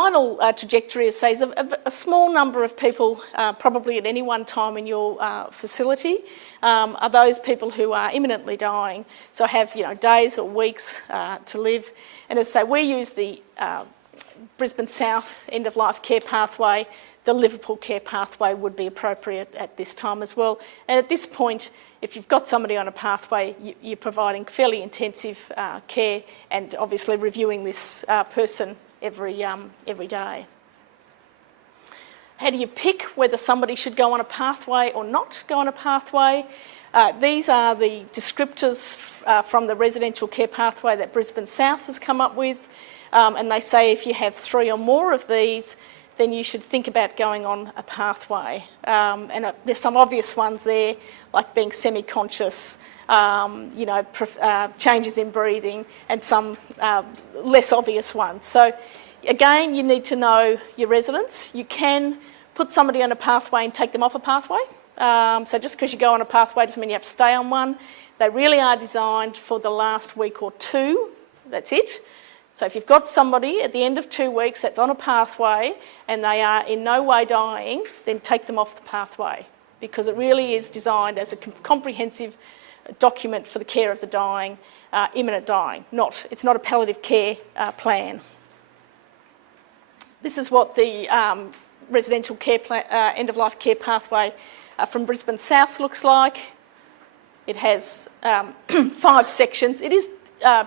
final trajectory is, say, a small number of people, probably at any one time in your facility, are those people who are imminently dying, so have days or weeks to live. And as I say, we use the Brisbane South end-of-life care pathway. The Liverpool care pathway would be appropriate at this time as well. And at this point, if you've got somebody on a pathway, you're providing fairly intensive care and obviously reviewing this person every day. How do you pick whether somebody should go on a pathway or not go on a pathway? These are the descriptors from the residential care pathway that Brisbane South has come up with. And they say if you have 3 or more of these, then you should think about going on a pathway. And there's some obvious ones there, like being semi-conscious, changes in breathing, and some less obvious ones. So again, you need to know your residents. You can put somebody on a pathway and take them off a pathway. So just because you go on a pathway doesn't mean you have to stay on one. They really are designed for the last week or 2. That's it. So if you've got somebody at the end of 2 weeks that's on a pathway and they are in no way dying, then take them off the pathway, because it really is designed as a comprehensive document for the care of the dying, imminent dying. It's not a palliative care plan. This is what the residential care end-of-life care pathway from Brisbane South looks like. It has 5 sections. It is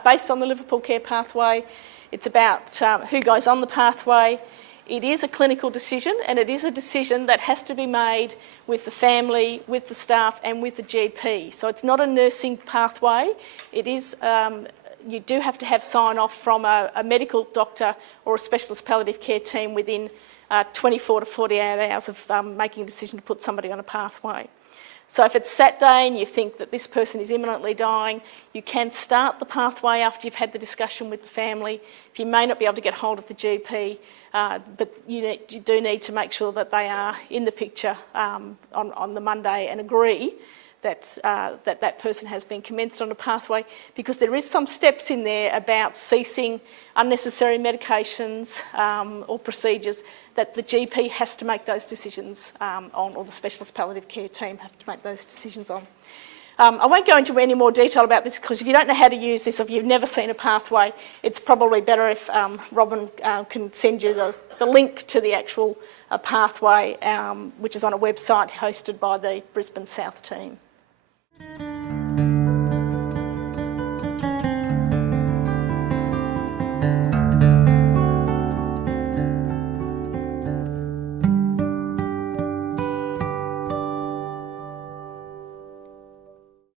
based on the Liverpool care pathway. It's about who goes on the pathway. It is a clinical decision, and it is a decision that has to be made with the family, with the staff and with the GP. So it's not a nursing pathway. It is, you do have to have sign-off from a medical doctor or a specialist palliative care team within 24 to 48 hours of making a decision to put somebody on a pathway. So if it's Saturday and you think that this person is imminently dying, you can start the pathway after you've had the discussion with the family. If you may not be able to get hold of the GP, but you do need to make sure that they are in the picture on the Monday and agree that that person has been commenced on a pathway, because there is some steps in there about ceasing unnecessary medications or procedures that the GP has to make those decisions on, or the specialist palliative care team have to make those decisions on. I won't go into any more detail about this, because if you don't know how to use this, or if you've never seen a pathway, it's probably better if Robin can send you the link to the actual pathway, which is on a website hosted by the Brisbane South team.